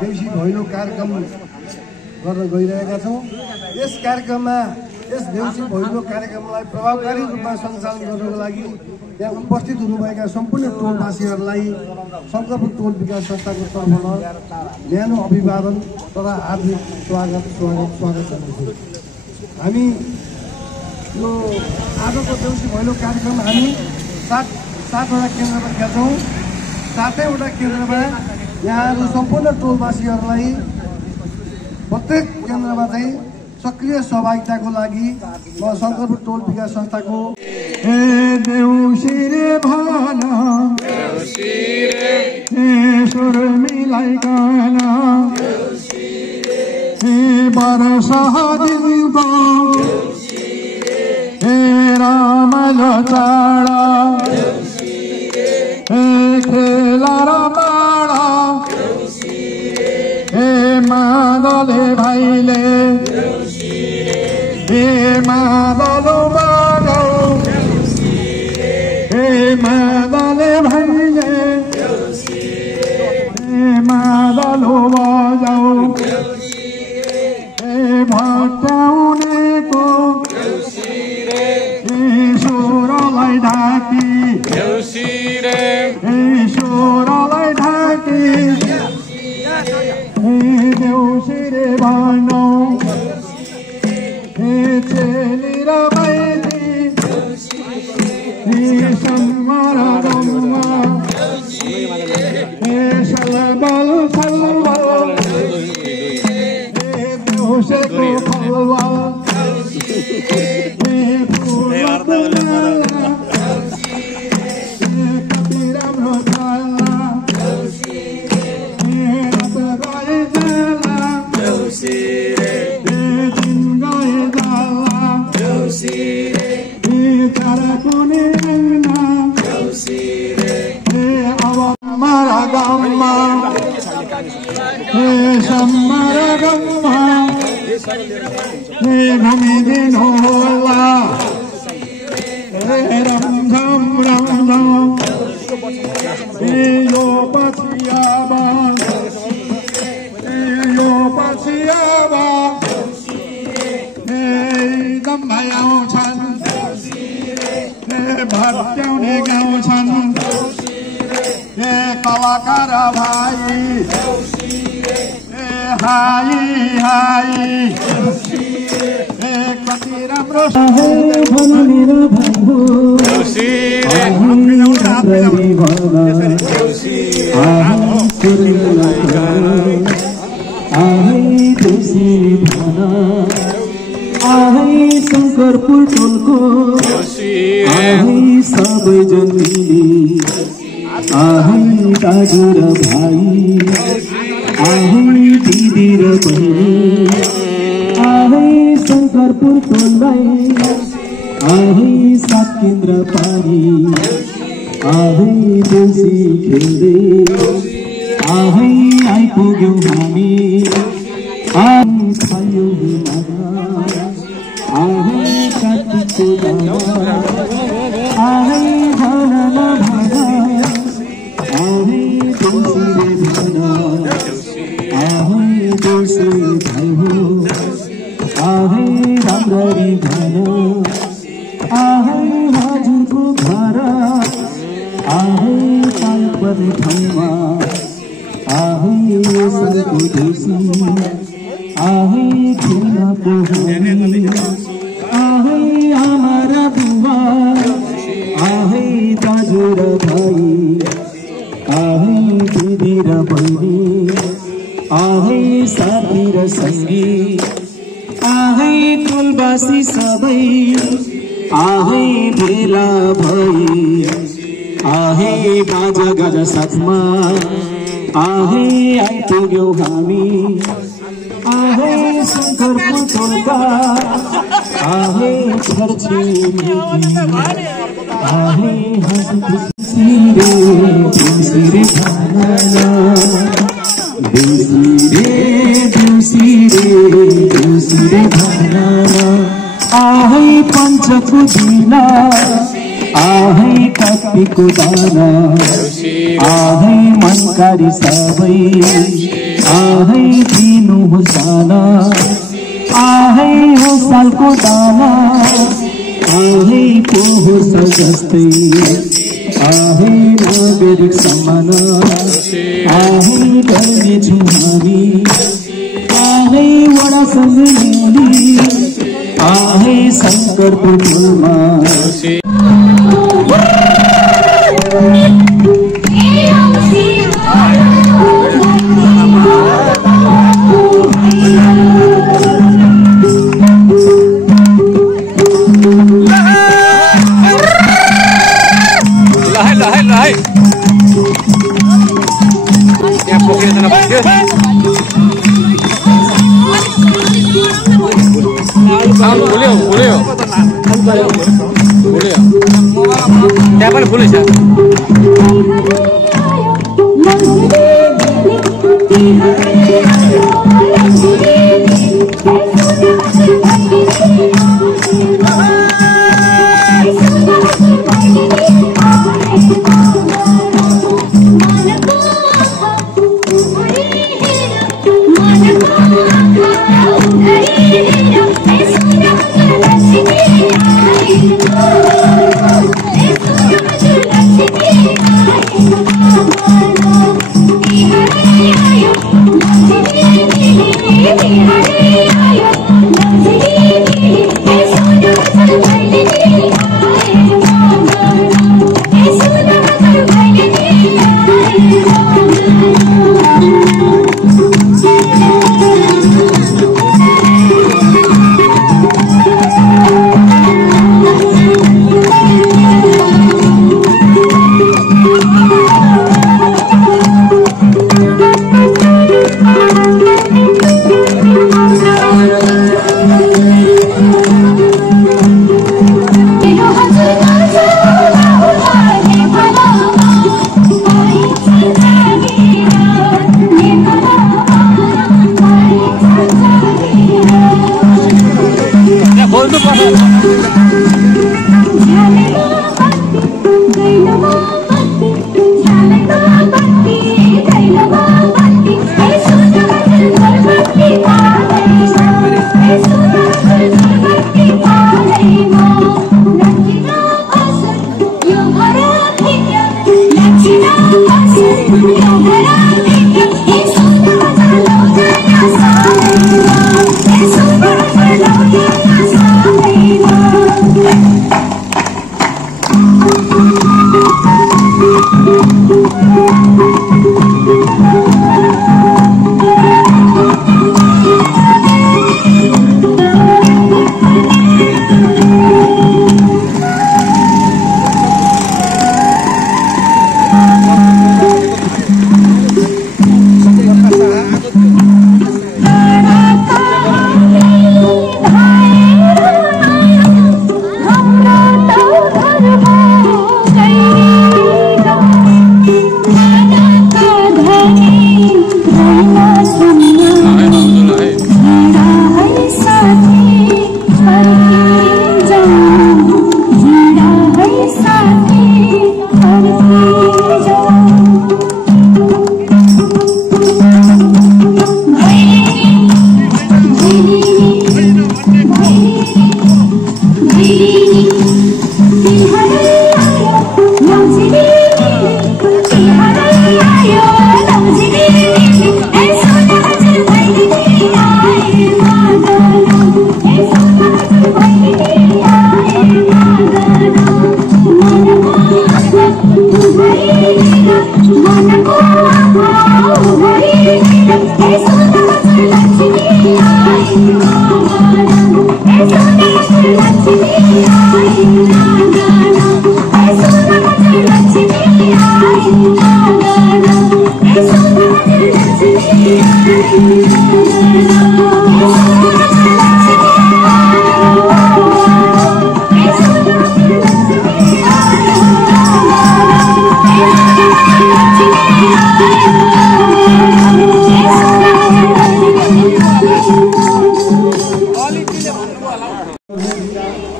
देउसी भैलो कार्यक्रम गर्न गइरहेका छौँ। यस कार्यक्रममा यस देउसी भैलो कार्यक्रमलाई प्रभावकारी रूपमा सञ्चालन गर्नको लागि यहाँ उपस्थित हुनुभएका सम्पूर्ण टोलवासीहरूलाई शङ्करपुर टोल विकास संस्थाको तर्फबाट न्यानो अभिवादन तथा हार्दिक स्वागत गर्दछु। हामी यो आजको देउसी भैलो कार्यक्रम हामी सातवटा केन्द्रमा खेल्छौँ। 7वटा केन्द्रमा यहाँहरू सम्पूर्ण टोलवासीहरूलाई प्रत्येक केन्द्रमा चाहिँ सक्रिय सहभागिताको लागि म शङ्करपुर टोल विकास संस्थाको देउसिरे भन सुर मिलाइकन वर्ष दिनको रमाइलो चाड खेला र माडा मादले भाइले मादलो बाजौ मादले भाइले मादलो बाजौ भट्टाउनेको ईश्वरलाई ढाकी ईश्वरलाई ढाकी देउसिरे भनौ चेली र माइली सम्मर गम्मा सलबल सलबल देउसेको फलबल कति राम्रो चल्ला घुमिदिनु होला रमझम रमझम यो पछि अब दम्भाइ आउँछन् भट्ट्याउने गाउँछन् कलाकार भाइ हाई हाई कति राम्रो शङ्करपुर टोलको सबैजन मिली दाजु र भाइ दिदी र बहिनी शङ्करपुर टोललाई सात केन्द्र पारी देउसी खेल्दै आइपुग्यौँ हामी खायौँ कार्तिकको राम्ररी भन हजुरको घर पर्ने ठाउँमा सरको देउसी खेल्नको आमा र बुबा दाजु र भाइ दिदी र बहिनी साथी र सङ्गी टोलवासी सबै भेला भई बाजा गाजा साथमा आइपुग्यौँ हामी शङ्करपुर टोलका छर्छी मञ्चको दिन आहै कतिको दाना आहै मनकारी सबै आहै दिनु साना आहै हो सालको दाना आहै पोहोर साल जस्तै आहै नागरिक सम्मान आहै गर्नेछौँ हामी आहै वडासँग मिली आहै शङ्करपुर पुलमा त्यहाँ पनि फुलै छ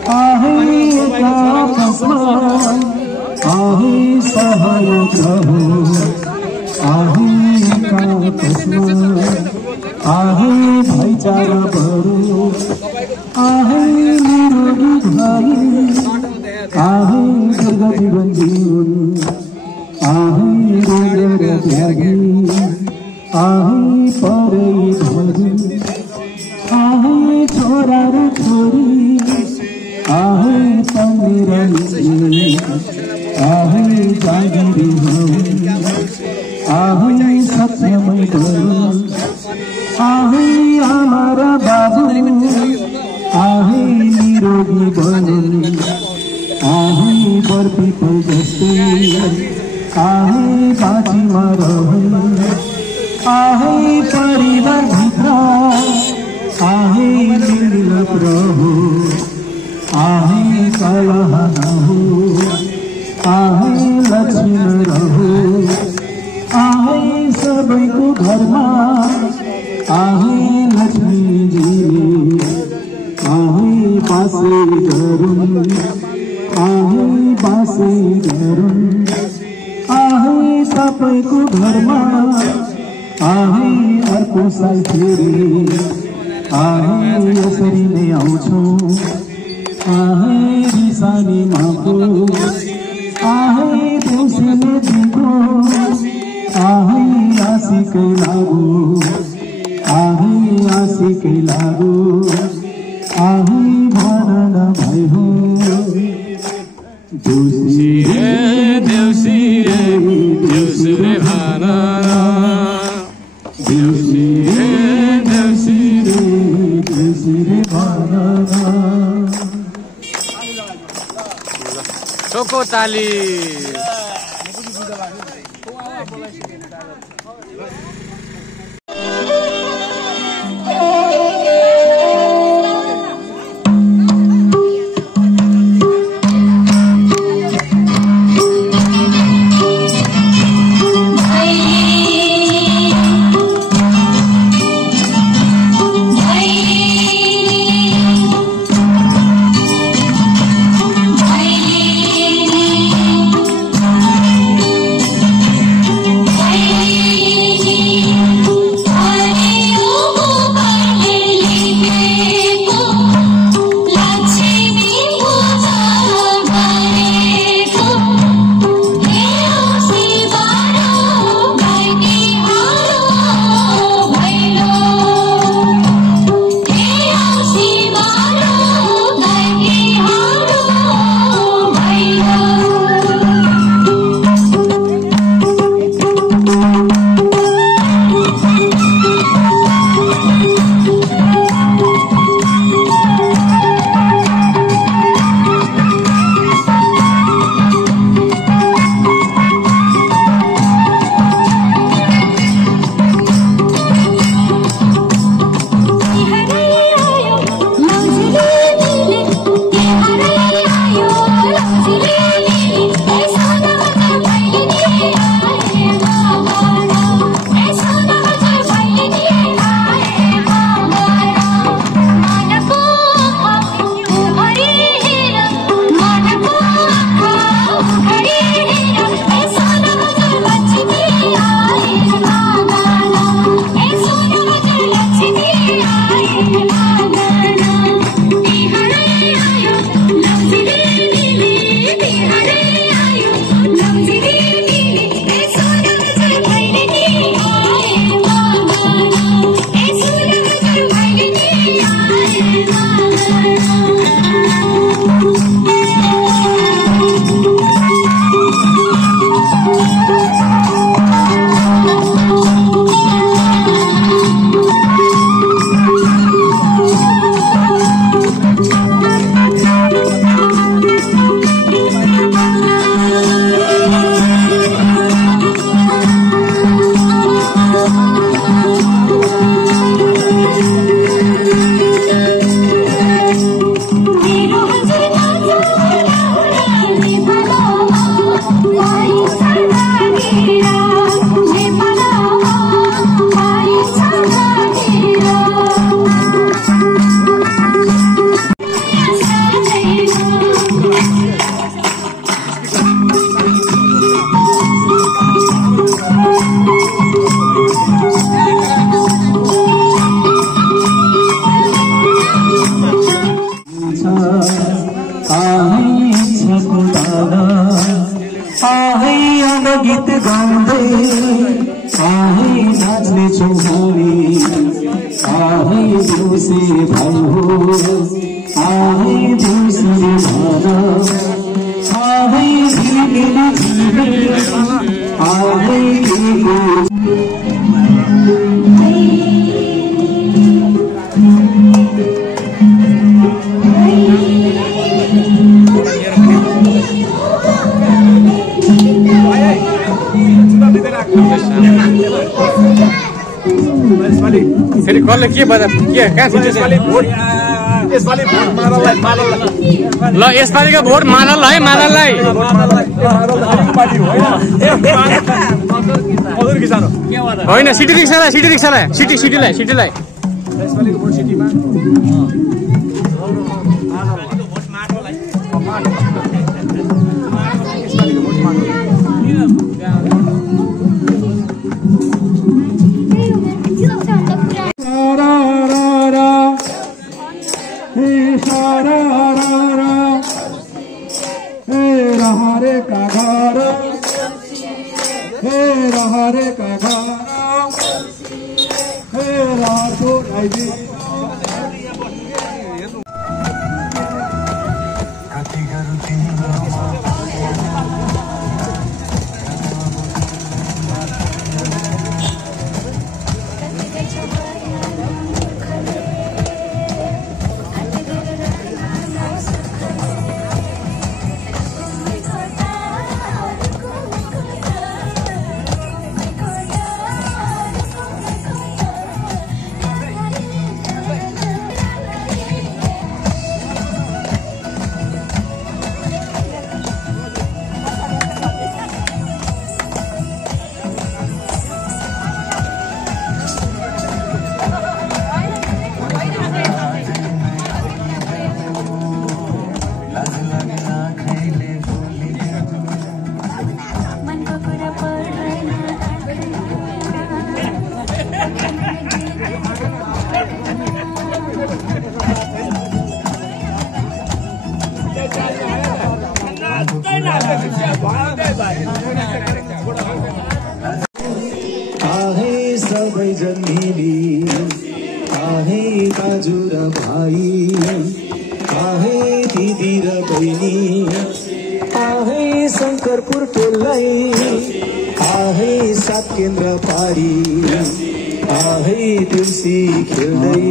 आहै आहे भाइचारा बढो आहे निरोगी भाइ आहे दीर्घ जीवन जीवन आहे रोग र व्याधि आहे परै धरी आहे छोरा र छोरी आहे पत्नी र स्त्री आहे जागिरी हो आहे सत्यमय बनो आहे आमा र बाबु आहे निरोगी बनो आहे बर पिपल जस्तै आहे बाँचीमा रहो आहे परिवार भित्र आहे मिलप रहो आहे कलह नहो आहे लक्ष्मी रहो आहे सबैको घरमा आहे लक्ष्मीजीले आहे बाँसै गरौँ आहे बाँसै गरौँ आहे सबैको घरमा आहे अर्को साल फेरि आहे यसरी नै आउँछौँ आहे रिसानी माको आहे देउसीले दिगो आहे आशिकै लागो आहे आशिकै लागो आहे भन न भाइ हो देउसी रे देउसी रे देउसी रे भन देउसी रे देउसी रे देउसी रे भन चोको ताली आहै देउसी भाइ हो आहै देउसी भाना आहै झिलिमिली झिलिमिली आहै फेरि कसले के बजा के कहाँ छिटो ल यसपालिको भोट मानल है मानललाई होइन सिटी रिक्सालाई सिटीलाई आहै सबैजन मिली आहै दाजु र भाइ आहै दिदी र बहिनी आहै शङ्करपुर टोललाई आहै सात केन्द्र पारी आहै देउसी खेल्दै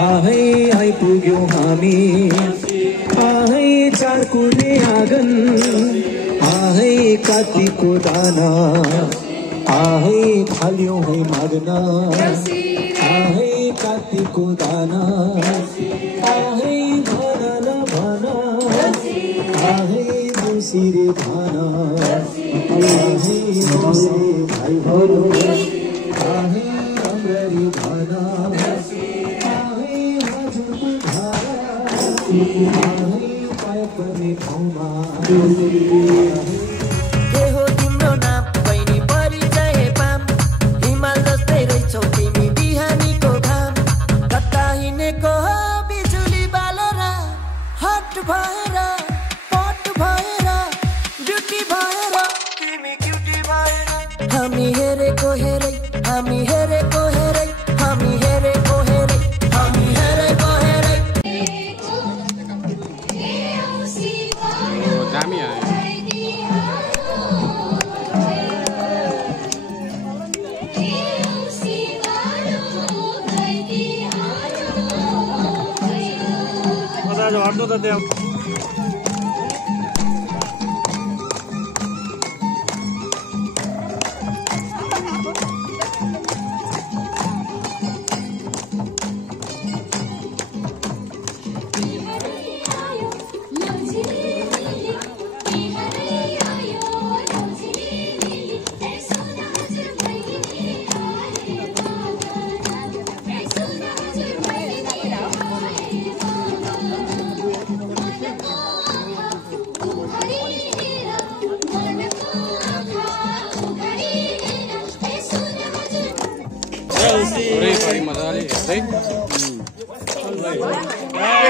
आहै आइपुग्यौँ हामी आहै चाडकुने आँगन आहै कातीको दाना आहै थाल्यौँ है माग्न आहै कातीको दाना आहै भन न भन आहै देउसी रे भन आहै देउसी भाइ भन आहै राम्ररी भन आहै हजुरको धारा आहै पाए पर्ने ठाउँमा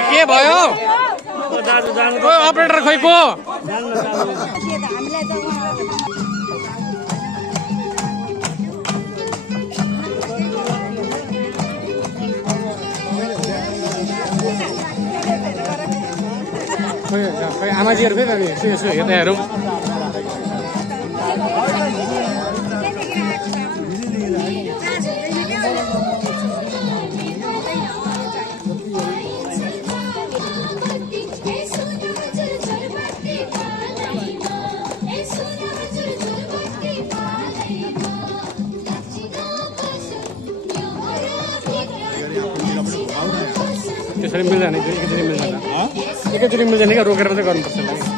के भयो अपरेटर खोइ को आमाजीहरू फेरि अनि यसो हेर्दै हेरौँ। त्यसरी मिल्दैन एकैचोटि मिल्दैन एकैचोटि मिल्दैन क्या रोकेर मात्रै गर्नुपर्छ होला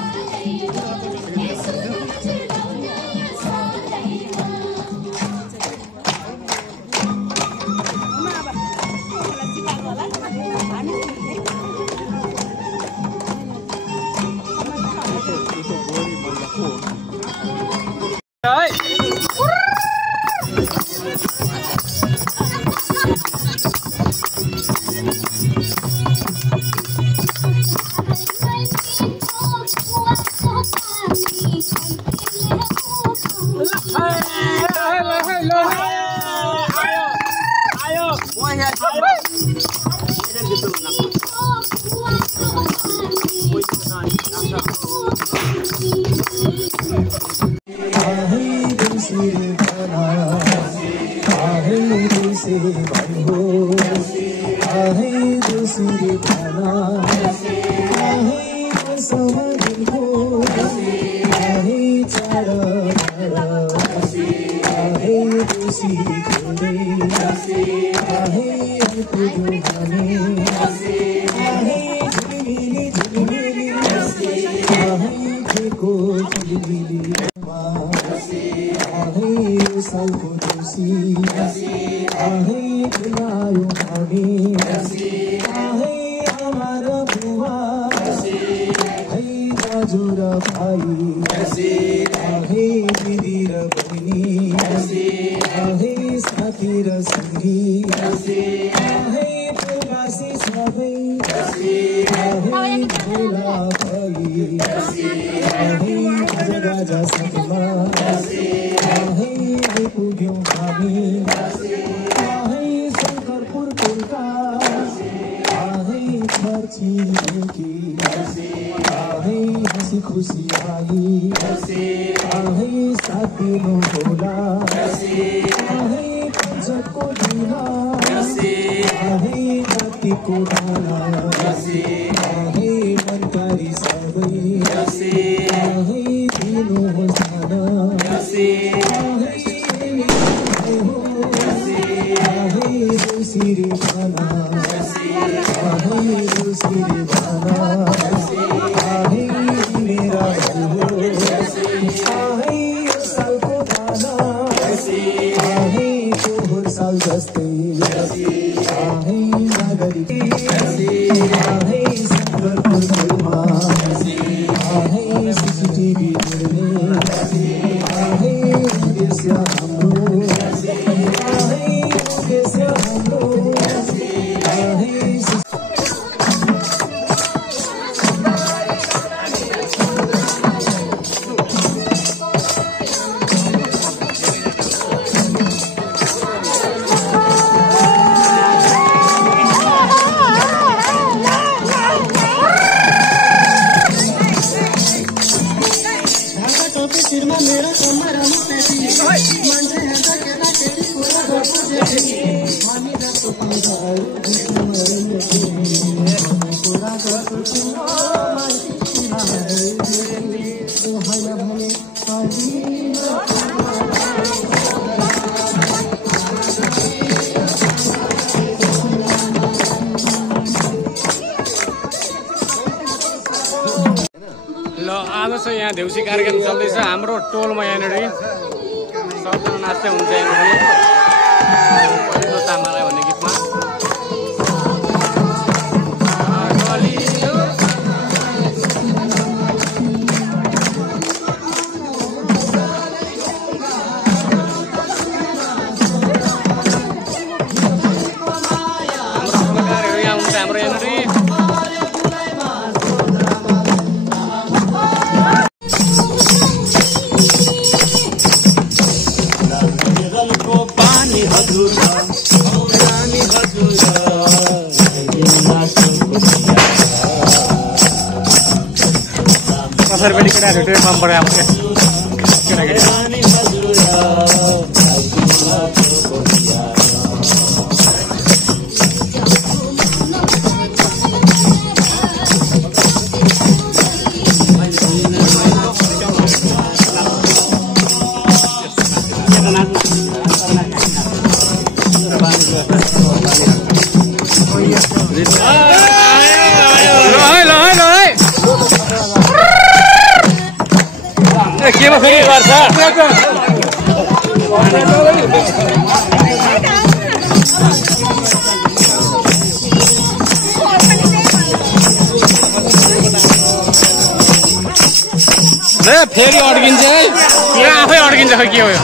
यहाँ देउसी कार्यक्रम चल्दैछ हाम्रो टोलमा यहाँनिर सबजना नाच्दै हुन्छ यहाँनिर तामालाई भन्ने गीतमा छुट्टै मन पऱ्यो अब केटाकेटी केमा फेरि गर्छ फेरि अड्किन्छ है यो आफै अड्किन्छ खै के हो यो